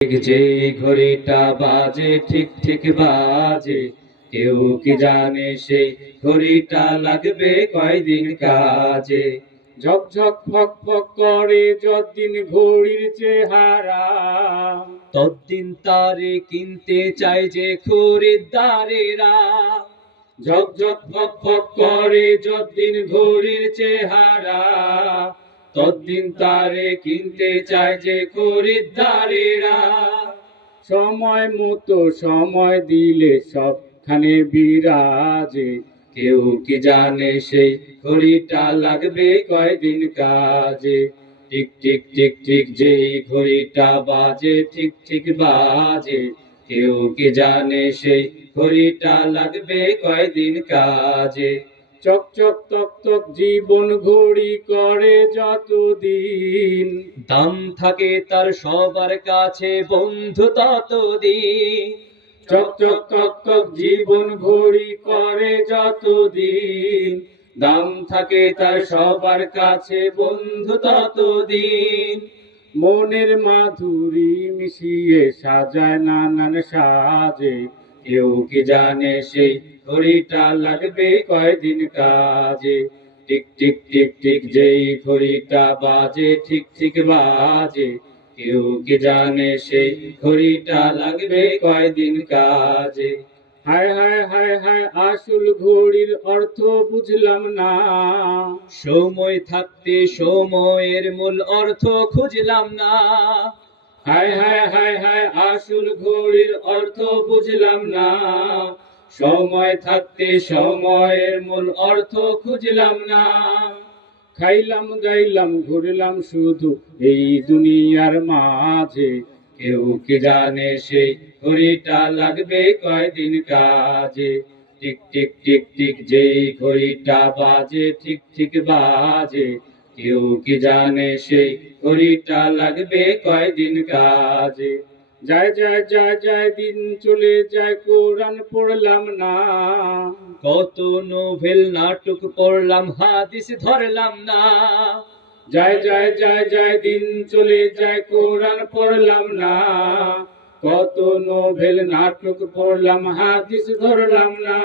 ঠিক যে ঘড়িটা বাজে ঠিক ঠিক বাজে, কেউ কি জানে সেই ঘড়িটা লাগবে কয়দিন কাজে। ঝকঝক ফক ফক করে যতদিন ঘড়ির চেহারা, ততদিন তারে কিনতে চাই যে খরিদ্দারেরা। ঝকঝক ফক ফক করে যতদিন ঘড়ির চেহারা, ততদিন তারে কিনতে চাই যে খরিদ্দারেরা। সময় মতো সময় দিলে সবখানে বিরাজে, কেউ কি জানে সেই ঘড়িটা লাগবে কয়দিন কাজে। টিক টিক টিক টিক যেই ঘড়িটা বাজে ঠিক ঠিক বাজে, কেউ কি জানে সেই ঘড়িটা লাগবে কয়দিন কাজে। চক চক তক তক জীবন ঘড়ি করে যতদিন, দাম থাকে তার সবার কাছে বন্ধু ততদিন। চক চক তক তক জীবন ঘড়ি করে যতদিন, দাম থাকে তার সবার কাছে বন্ধু ততদিন। মনের মাধুরী মিশিয়ে সাজায় নানান সাজে, কেউ কি জানে সেই ঘড়িটা লাগবে কয়দিন কাজে। টিক টিক টিক টিক যেই ঘড়িটা বাজে ঠিক ঠিক বাজে, কেউ কি জানে সেই ঘড়িটা লাগবে কয়দিন কাজে। হায় হায় হায় হায় আসল ঘড়ির অর্থ বুঝলাম না, সময় থাকতে সময়ের মূল অর্থ খুঁজলাম না। হায় হায় হায় হায় আসল ঘড়ির অর্থ বুঝলাম না, সময় থাকতে সময়ের মূল অর্থ খুঁজলাম না। খাইলাম গাইলাম ঘুরলাম শুধু এই দুনিয়ার মাঝে, কেউ কি জানে সেই ঘড়িটা লাগবে কয়দিন কাজে। টিক টিক টিক টিক যেই ঘড়িটা বাজে ঠিক ঠিক বাজে, কেউ কি জানে সেই ঘড়িটা লাগবে কয়দিন কাজে। যায় যায় যায় যায় দিন চলে যায় কোরআন পড়লাম না, কত নোভেল নাটক পড়লাম হাদিস ধরলাম না। যায় যায় যায় যায় দিন চলে যায় কোরআন পড়লাম না, কত নোভেল নাটক পড়লাম হাদিস ধরলাম না।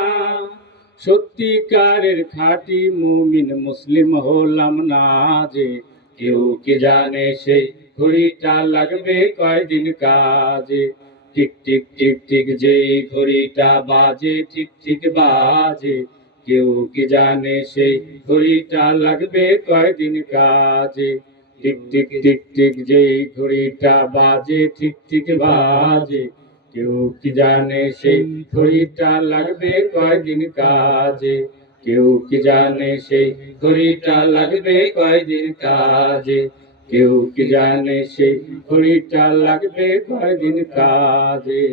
সত্যিকারের খাঁটি মুমিন মুসলিম হলাম না যে, কেউ কি জানে সেই ঘড়িটা লাগবে কয়দিন কাজে। টিক টিক টিক টিক যেই ঘড়িটা বাজে ঠিক ঠিক বাজে, কেউ কি জানে সেই ঘড়িটা লাগবে কয়দিন কাজে। টিক টিক টিক টিক যেই ঘড়িটা বাজে ঠিক ঠিক বাজে, কেউ কি জানে সেই ঘড়িটা লাগবে কয়দিন কাজে। কেউ কি জানে সেই ঘড়িটা লাগবে কয়দিন কাজে। কেউ কি জানে সেই ঘড়িটা লাগবে কয়দিন কাজে।